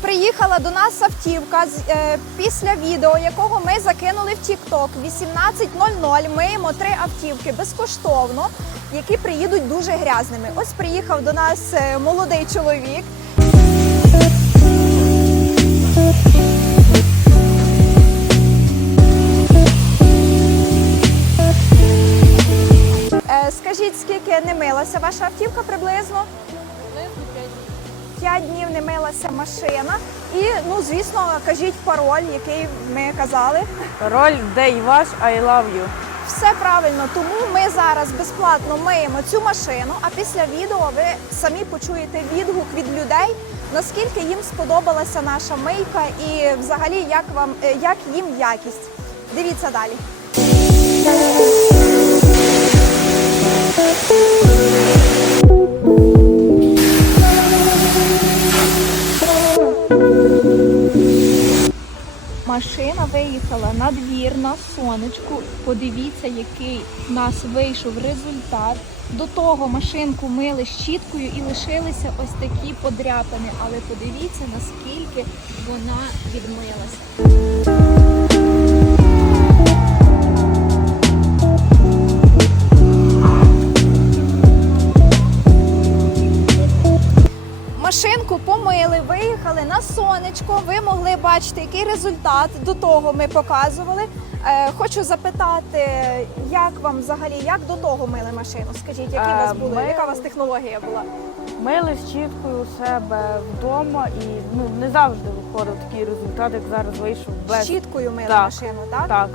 приїхала до нас автівка е, після відео, якого ми закинули в TikTok 18.00. Миємо три автівки безкоштовно, які приїдуть дуже грязними. Ось приїхав до нас е, молодий чоловік. Е, Скажіть, скільки не милася ваша автівка приблизно? П'ять днів не милася машина. І, ну, звісно, кажіть пароль, який ми казали. Роль Day Wash I love you. Все правильно, тому ми зараз безплатно миємо цю машину. А після відео ви самі почуєте відгук від людей, наскільки їм сподобалася наша мийка і взагалі як вам е, як їм якість. Дивіться далі. Машина виїхала на двір на сонечку. Подивіться, який в нас вийшов результат. До того машинку мили щіткою і лишилися ось такі подряпини. Але подивіться, наскільки вона відмилася. Машинку помили, виїхали на сонечко. Ви могли бачити, який результат до того ми показували. Е, хочу запитати, як вам взагалі, як до того мили машину? Скажіть, які у вас Е, були? ми- Яка у вас технологія була? Мили з чіткою у себе вдома і ну, не завжди виходив такий результат, як зараз вийшов без Щіткою мили Так. машину, так? так.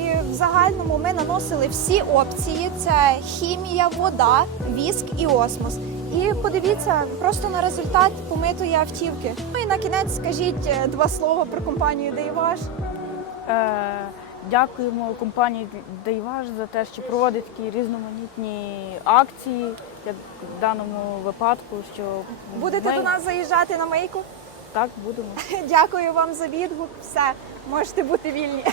І в загальному ми наносили всі опції: це хімія, вода, віск і осмос. І подивіться просто на результат помитої автівки. Ну і на кінець скажіть е, два слова про компанію Дейваш. Е, дякуємо компанії Дайваж за те, що проводить такі різноманітні акції, як в даному випадку. Що Будете ми до нас заїжджати на мийку? так будемо. Дякую вам за відгук. Все, можете бути вільні.